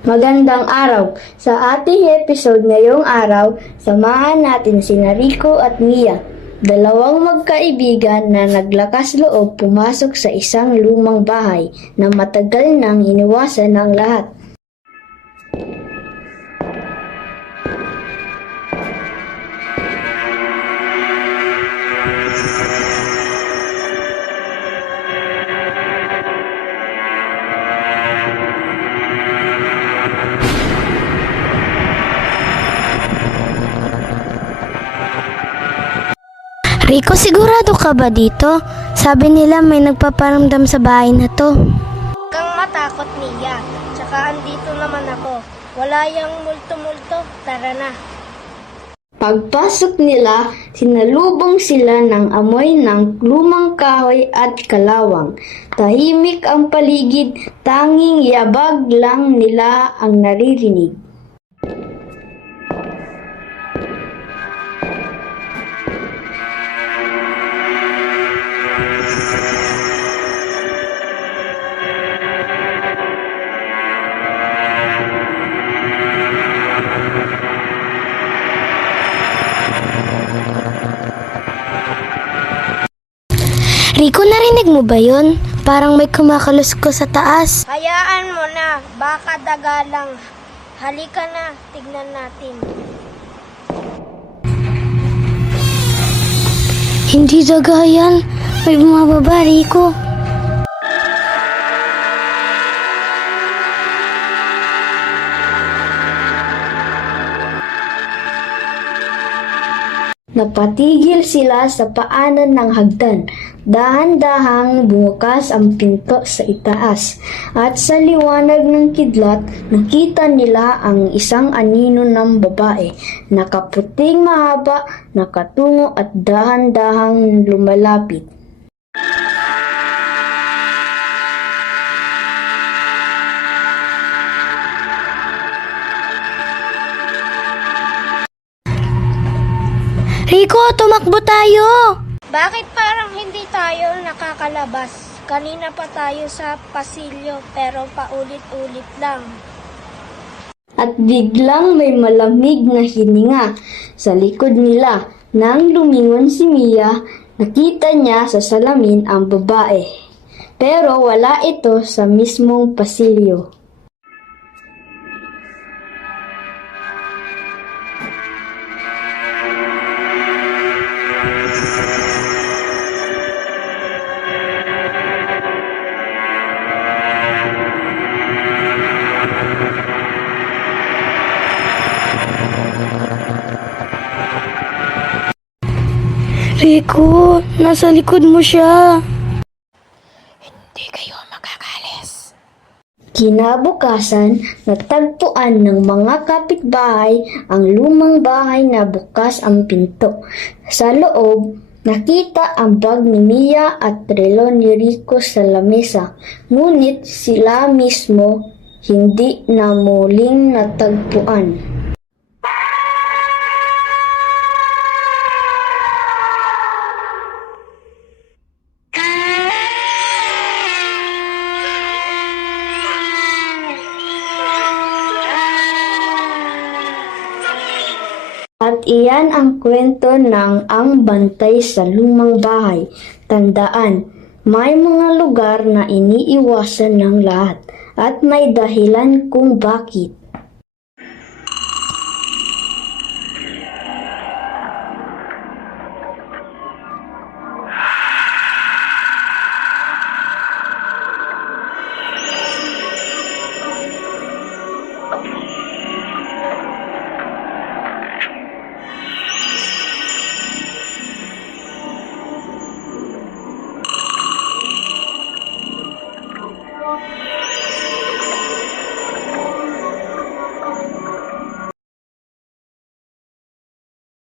Magandang araw! Sa ating episode ngayong araw, samahan natin sina Rico at Mia, dalawang magkaibigan na naglakas loob pumasok sa isang lumang bahay na matagal nang iniwasan ng lahat. Rico, sigurado ka ba dito? Sabi nila may nagpaparamdam sa bahay na to. Huwag kang matakot, Mia. Tsaka andito naman ako. Wala yang multo-multo. Tara na. Pagpasok nila, sinalubong sila ng amoy ng lumang kahoy at kalawang. Tahimik ang paligid, tanging yabag lang nila ang naririnig. Rico, narinig mo ba yun? Parang may kumakaluskos sa taas. Hayaan mo na. Baka daga lang. Halika na. Tignan natin. Hindi daga yan. May bumababa, Rico. Napatigil sila sa paanan ng hagdan. Dahan-dahang bumukas ang pinto sa itaas. At sa liwanag ng kidlat, nakita nila ang isang anino ng babae. Nakaputing mahaba, nakatungo at dahan-dahang lumalapit. Rico, tumakbo tayo! Bakit parang hindi tayo nakakalabas? Kanina pa tayo sa pasilyo pero paulit-ulit lang. At biglang may malamig na hininga sa likod nila. Nang lumingon si Mia, nakita niya sa salamin ang babae. Pero wala ito sa mismong pasilyo. Rico, nasa likod mo siya. Hindi kayo makakalis. Kinabukasan, natagpuan ng mga kapitbahay ang lumang bahay na bukas ang pinto. Sa loob, nakita ang bag ni Mia at relo ni Rico sa lamesa. Ngunit sila mismo hindi na muling natagpuan. At iyan ang kwento ng Ang Bantay sa Lumang Bahay. Tandaan, may mga lugar na iniiwasan ng lahat at may dahilan kung bakit.